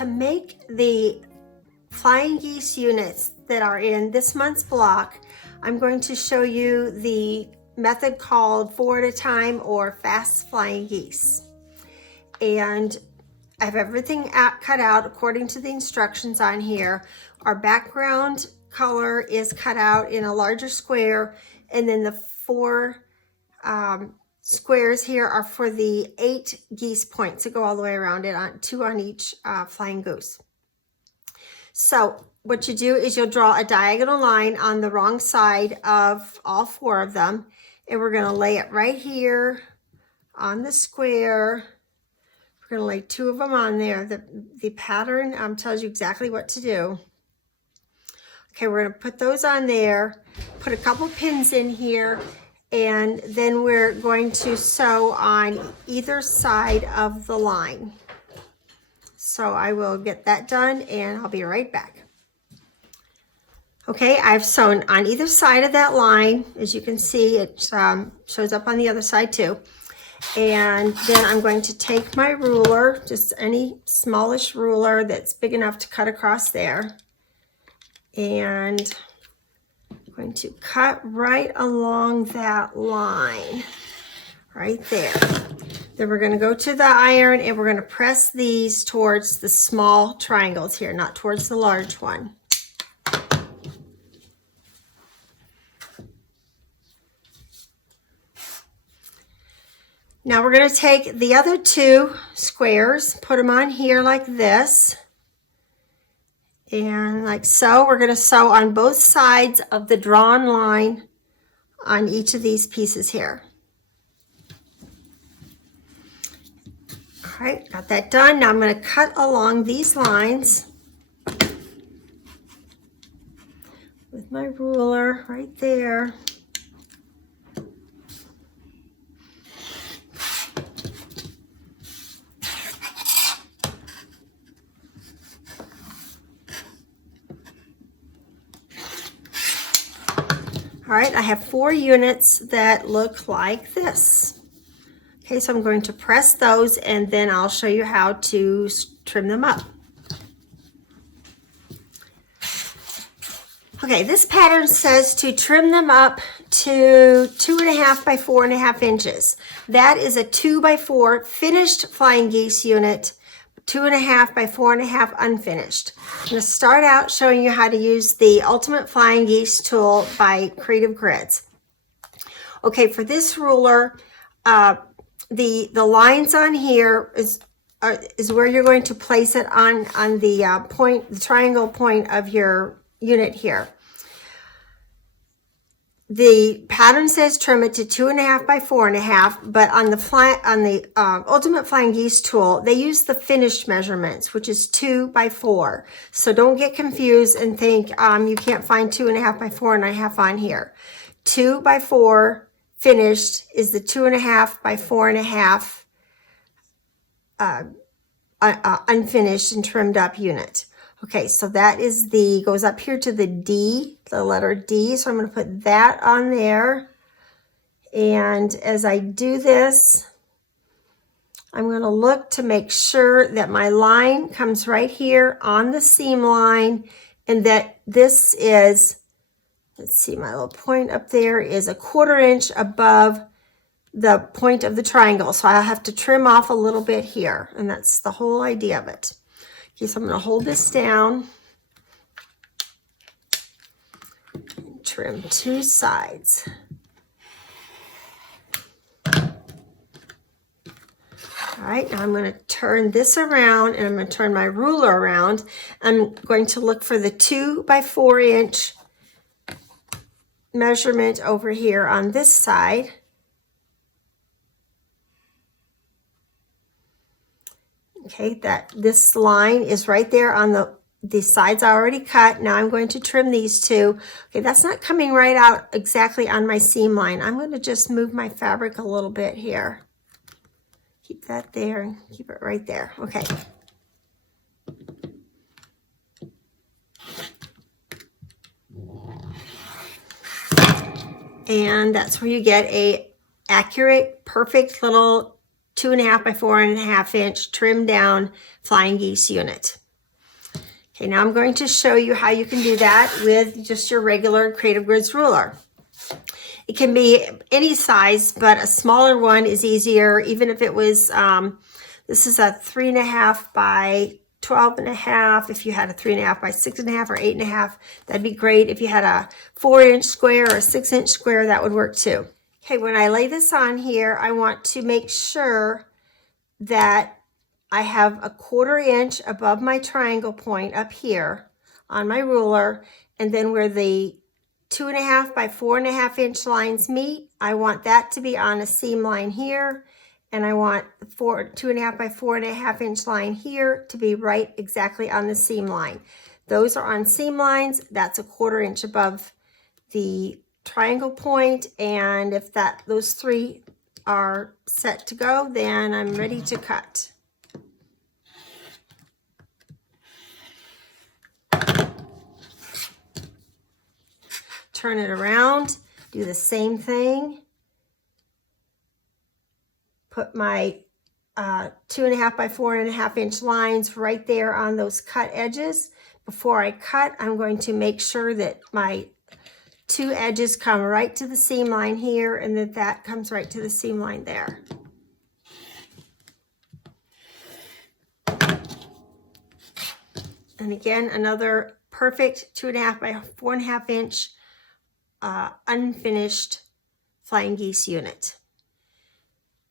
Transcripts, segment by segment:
to make the Flying Geese units that are in this month's block, I'm going to show you the method called 4 at a time or fast flying geese. And I have everything cut out according to the instructions on here. Our background color is cut out in a larger square, and then the 4 squares here are for the 8 geese points that go all the way around it, 2 on each flying goose. So what you do is you'll draw a diagonal line on the wrong side of all 4 of them, and we're going to lay it right here on the square. We're going to lay 2 of them on there. The pattern tells you exactly what to do. Okay, we're going to put those on there, put a couple pins in here, and then we're going to sew on either side of the line. So I will get that done and I'll be right back. Okay, I've sewn on either side of that line. As you can see, it shows up on the other side too. And then I'm going to take my ruler, just any smallish ruler that's big enough to cut across there. And I'm going to cut right along that line, right there. Then we're going to go to the iron and we're going to press these towards the small triangles here, not towards the large one. Now we're going to take the other 2 squares, put them on here like this, and like so. We're going to sew on both sides of the drawn line on each of these pieces here. All right, got that done. Now I'm going to cut along these lines with my ruler right there. All right, I have 4 units that look like this. Okay, so I'm going to press those and then I'll show you how to trim them up. Okay, this pattern says to trim them up to 2.5 by 4.5 inches. That is a 2 by 4 finished Flying Geese unit, 2.5 by 4.5 unfinished. I'm going to start out showing you how to use the Ultimate Flying Geese tool by Creative Grids. Okay, for this ruler, the lines on here is where you're going to place it on the point, the triangle point of your unit here. The pattern says trim it to 2.5 by 4.5, but on the Ultimate Flying Geese tool, they use the finished measurements, which is 2 by 4. So don't get confused and think you can't find 2.5 by 4.5 on here. 2 by 4 finished is the 2.5 by 4.5 unfinished and trimmed up unit. Okay, so that is goes up here to the D, the letter D. So I'm going to put that on there. And as I do this, I'm going to look to make sure that my line comes right here on the seam line and that this is, let's see, my little point up there is 1/4 inch above the point of the triangle. So I'll have to trim off a little bit here. And that's the whole idea of it. Okay, so I'm going to hold this down. Trim 2 sides. All right, now I'm going to turn this around and I'm going to turn my ruler around. I'm going to look for the 2 by 4 inch measurement over here on this side. Okay, this line is right there on the sides I already cut. Now I'm going to trim these 2. Okay, that's not coming right out exactly on my seam line. I'm going to just move my fabric a little bit here. Keep that there and keep it right there. Okay. And that's where you get a accurate, perfect little 2.5 by 4.5 inch trimmed down Flying Geese unit. Okay, now I'm going to show you how you can do that with just your regular Creative Grids ruler. It can be any size, but a smaller one is easier, even if it was, this is a 3.5 by 12.5. If you had a 3.5 by 6.5 or 8.5, that'd be great. If you had a 4-inch square or a 6-inch square, that would work too. Okay, when I lay this on here, I want to make sure that I have a 1/4 inch above my triangle point up here on my ruler, and then where the 2.5 by 4.5 inch lines meet, I want that to be on a seam line here, and I want the 2.5 by 4.5 inch line here to be right exactly on the seam line. Those are on seam lines. That's a 1/4 inch above the triangle point, and if those three are set to go, then I'm ready to cut. Turn it around, do the same thing. Put my 2.5 by 4.5 inch lines right there on those cut edges. Before I cut, I'm going to make sure that my 2 edges come right to the seam line here, and that comes right to the seam line there. And again, another perfect 2.5 by 4.5 inch unfinished Flying Geese unit.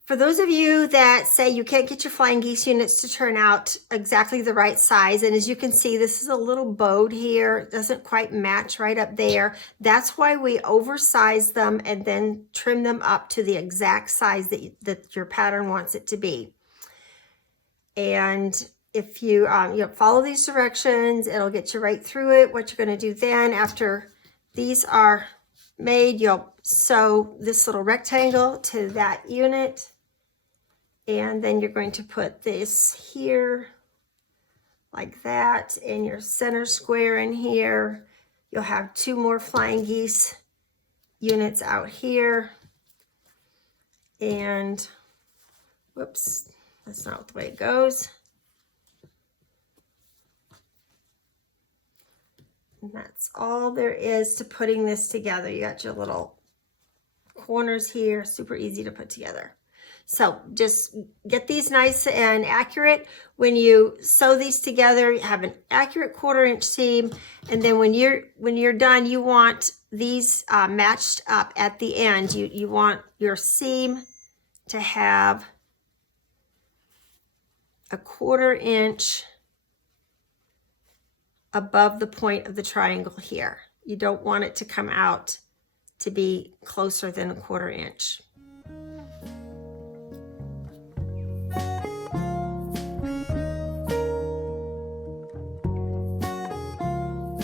For those of you that say you can't get your Flying Geese units to turn out exactly the right size, and as you can see, this is a little bowed here. It doesn't quite match right up there. That's why we oversize them and then trim them up to the exact size that your pattern wants it to be. And if you follow these directions, it'll get you right through it. What you're going to do then, after these are made, you'll sew this little rectangle to that unit, and then you're going to put this here like that in your center square in here. You'll have 2 more Flying Geese units out here, and whoops, that's not the way it goes. And that's all there is to putting this together. You got your little corners here, super easy to put together. So just get these nice and accurate. When you sew these together, you have an accurate 1/4 inch seam, and then when you're done, you want these matched up at the end. You want your seam to have a 1/4 inch above the point of the triangle here. You don't want it to come out to be closer than a 1/4 inch.